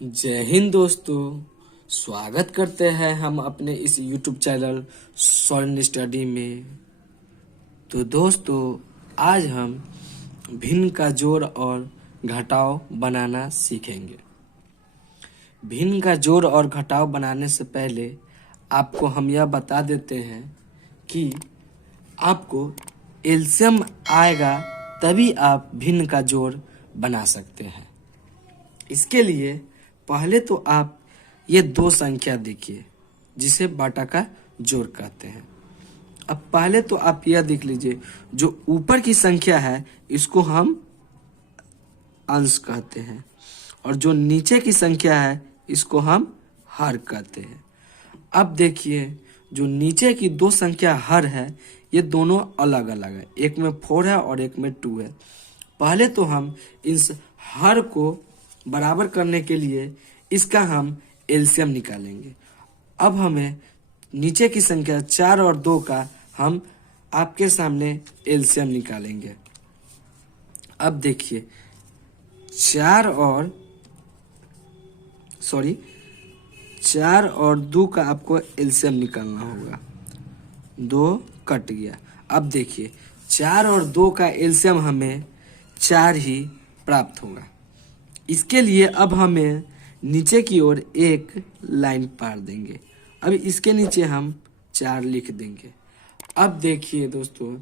जय हिंद दोस्तों। स्वागत करते हैं हम अपने इस YouTube चैनल स्वर्ण स्टडी में। तो दोस्तों, आज हम भिन्न का जोड़ और घटाव बनाना सीखेंगे। भिन्न का जोड़ और घटाव बनाने से पहले आपको हम यह बता देते हैं कि आपको एलसीएम आएगा तभी आप भिन्न का जोड़ बना सकते हैं। इसके लिए पहले तो आप ये दो संख्या देखिए जिसे बाटा का जोड़ कहते हैं। अब पहले तो आप यह देख लीजिए, जो ऊपर की संख्या है इसको हम अंश कहते हैं और जो नीचे की संख्या है इसको हम हर कहते हैं। अब देखिए, जो नीचे की दो संख्या हर है ये दोनों अलग अलग है, एक में 4 है और एक में 2 है। पहले तो हम इस हर को बराबर करने के लिए इसका हम एलसीएम निकालेंगे। अब हमें नीचे की संख्या 4 और 2 का हम आपके सामने एलसीएम निकालेंगे। अब देखिए, 4 और 2 का आपको एलसीएम निकालना होगा। 2 कट गया। अब देखिए, 4 और 2 का एलसीएम हमें 4 ही प्राप्त होगा। इसके लिए अब हमें नीचे की ओर एक लाइन पार देंगे। अब इसके नीचे हम 4 लिख देंगे। अब देखिए दोस्तों,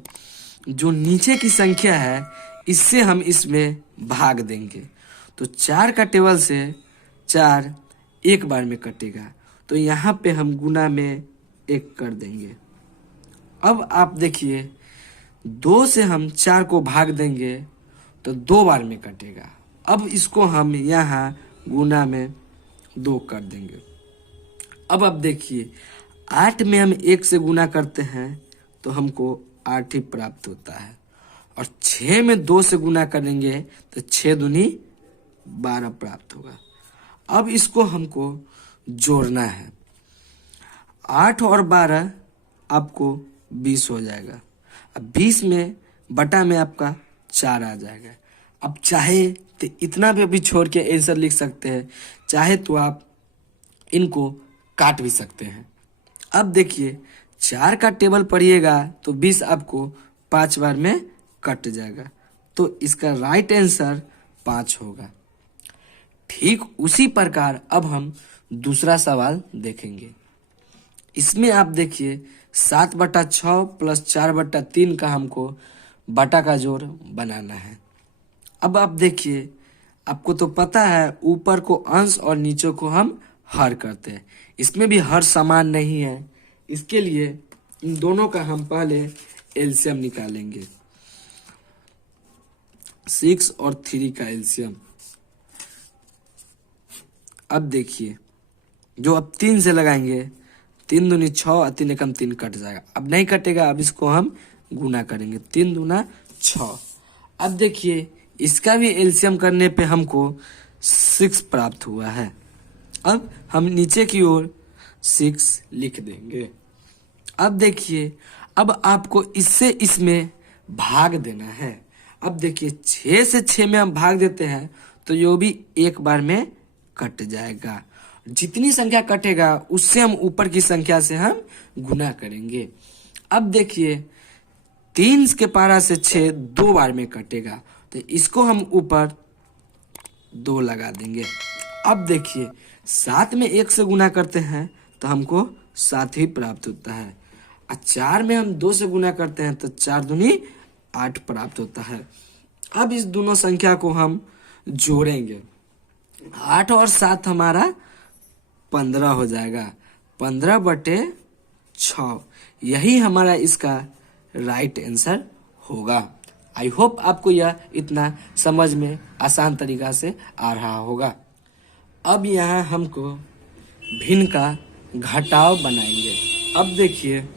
जो नीचे की संख्या है इससे हम इसमें भाग देंगे। तो 4 का टेबल से 4 एक बार में कटेगा, तो यहाँ पे हम गुना में 1 कर देंगे। अब आप देखिए, 2 से हम 4 को भाग देंगे तो 2 बार में कटेगा। अब इसको हम यहाँ गुना में 2 कर देंगे। अब आप देखिए, 8 में हम 1 से गुना करते हैं तो हमको 8 ही प्राप्त होता है, और 6 में 2 से गुना करेंगे तो 6 दूनी 12 प्राप्त होगा। अब इसको हमको जोड़ना है। 8 और 12 आपको 20 हो जाएगा। अब 20 में बटा में आपका 4 आ जाएगा। अब चाहे तो इतना भी छोड़ के आंसर लिख सकते हैं, चाहे तो आप इनको काट भी सकते हैं। अब देखिए, 4 का टेबल पढ़िएगा तो 20 आपको 5 बार में कट जाएगा, तो इसका राइट आंसर 5 होगा। ठीक उसी प्रकार अब हम दूसरा सवाल देखेंगे। इसमें आप देखिए, 7/6 प्लस 4/3 का हमको बटा का जोड़ बनाना है। अब आप देखिए, आपको तो पता है ऊपर को अंश और नीचे को हम हर करते हैं। इसमें भी हर समान नहीं है, इसके लिए इन दोनों का हम पहले एलसीएम निकालेंगे। 6 और 3 का एलसीएम। अब देखिए, जो अब 3 से लगाएंगे, 3 दूनी 6 और 3 एकम 3 कट जाएगा। अब नहीं कटेगा, अब इसको हम गुना करेंगे। 3 दूना 6। अब देखिए, इसका भी एलसीएम करने पे हमको 6 प्राप्त हुआ है। अब हम नीचे की ओर 6 लिख देंगे। अब देखिए, अब आपको इससे इसमें भाग देना है। अब देखिए, 6 से 6 में हम भाग देते हैं तो यो भी एक बार में कट जाएगा। जितनी संख्या कटेगा उससे हम ऊपर की संख्या से हम गुना करेंगे। अब देखिए, 3 के पारा से 6 2 बार में कटेगा, तो इसको हम ऊपर 2 लगा देंगे। अब देखिए, 7 में 1 से गुना करते हैं तो हमको 7 ही प्राप्त होता है, और 4 में हम 2 से गुना करते हैं तो 4 दूनी 8 प्राप्त होता है। अब इस दोनों संख्या को हम जोड़ेंगे। 8 और 7 हमारा 15 हो जाएगा। 15/6 यही हमारा इसका राइट आंसर होगा। आई होप आपको यह इतना समझ में आसान तरीका से आ रहा होगा। अब यहाँ हमको भिन्न का घटाव बनाएंगे। अब देखिए,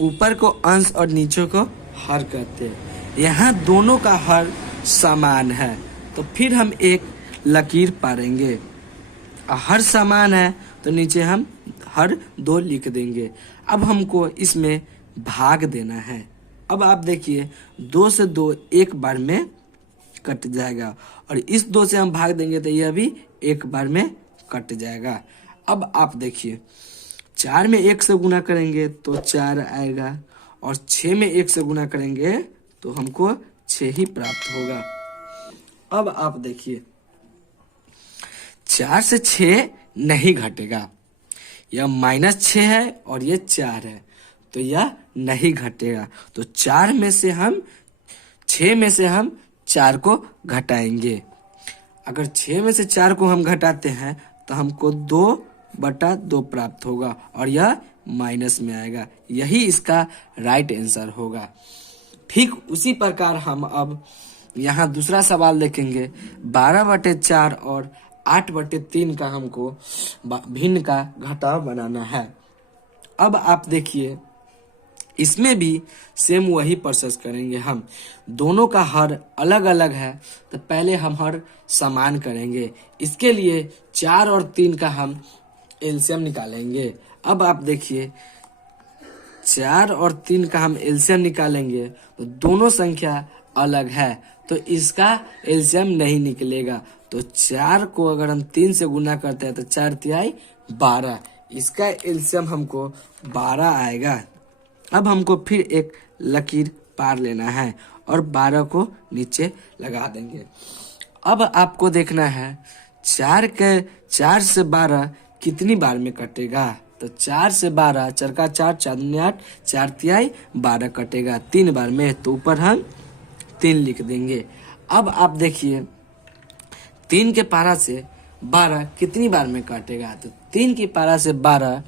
ऊपर को अंश और नीचे को हर कहते हैं। यहाँ दोनों का हर समान है, तो फिर हम एक लकीर पारेंगे। हर समान है तो नीचे हम हर 2 लिख देंगे। अब हमको इसमें भाग देना है। अब आप देखिए, 2 से 2 एक बार में कट जाएगा, और इस 2 से हम भाग देंगे तो यह भी एक बार में कट जाएगा। अब आप देखिए 4 में 1 से गुना करेंगे तो 4 आएगा, और 6 में 1 से गुना करेंगे तो हमको 6 ही प्राप्त होगा। अब आप देखिए 4 से 6 नहीं घटेगा, यह -6 है और ये 4 है, तो यह नहीं घटेगा। तो 6 में से हम 4 को घटाएंगे। अगर 6 में से 4 को हम घटाते हैं तो हमको 2/2 प्राप्त होगा, और यह माइनस में आएगा। यही इसका राइट आंसर होगा। ठीक उसी प्रकार हम अब यहाँ दूसरा सवाल देखेंगे। 12/4 और 8/3 का हमको भिन्न का घटाव बनाना है। अब आप देखिए इसमें भी सेम वही प्रोसेस करेंगे हम। दोनों का हर अलग अलग है, तो पहले हम हर समान करेंगे। इसके लिए 4 और 3 का हम एलसीएम निकालेंगे। अब आप देखिए 4 और 3 का हम एलसीएम निकालेंगे तो दोनों संख्या अलग है, तो इसका एलसीएम नहीं निकलेगा। तो 4 को अगर हम 3 से गुना करते हैं तो 4 तिहाई 12, इसका एलसीएम हमको 12 आएगा। अब हमको फिर एक लकीर पार लेना है और 12 को नीचे लगा देंगे। अब आपको देखना है 4 से 12 कितनी बार में कटेगा। तो 4 से 12, 4 का 4, 4 दूनी 8, 4 तिहाई 12 कटेगा 3 बार में, तो ऊपर हम 3 लिख देंगे। अब आप देखिए 3 के पारा से 12 कितनी बार में कटेगा। तो 3 की पारा से 12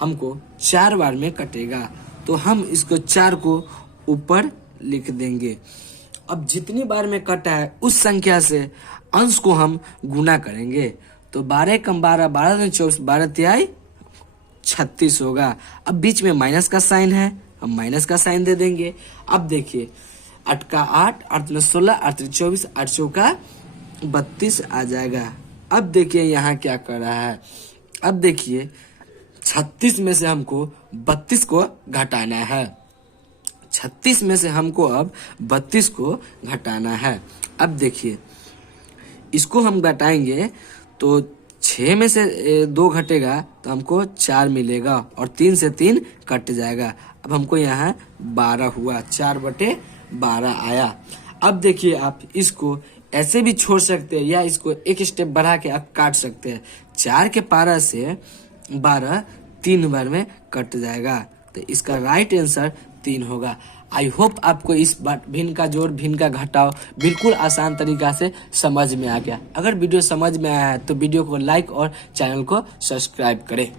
हमको 4 बार में कटेगा, तो हम इसको 4 को ऊपर लिख देंगे। अब जितनी बार में कटा है उस संख्या से अंश को हम गुना करेंगे। तो 12 कम 12, 12 दूनी 24, 12 तिहाई 36 होगा। अब बीच में माइनस का साइन है, हम माइनस का साइन दे देंगे। अब देखिए 8 का 8, 8 दूनी 16, 8 तिहाई 24, 8 चौका 32 आ जाएगा। अब देखिए यहाँ क्या कर रहा है। अब देखिए 36 में से हमको 32 को घटाना है। 36 में से हमको अब 32 को घटाना है। अब देखिए इसको हम घटाएंगे तो 6 में से 2 घटेगा तो हमको 4 मिलेगा, और 3 से 3 कट जाएगा। अब हमको यहाँ 12 हुआ, 4/12 आया। अब देखिए आप इसको ऐसे भी छोड़ सकते हैं या इसको एक स्टेप बढ़ा के आप काट सकते हैं। 4 के पारा से 12 3 बार में कट जाएगा, तो इसका राइट आंसर 3 होगा। आई होप आपको इस बार भिन्न का जोड़ भिन्न का घटाव बिल्कुल आसान तरीका से समझ में आ गया। अगर वीडियो समझ में आया है तो वीडियो को लाइक और चैनल को सब्सक्राइब करें।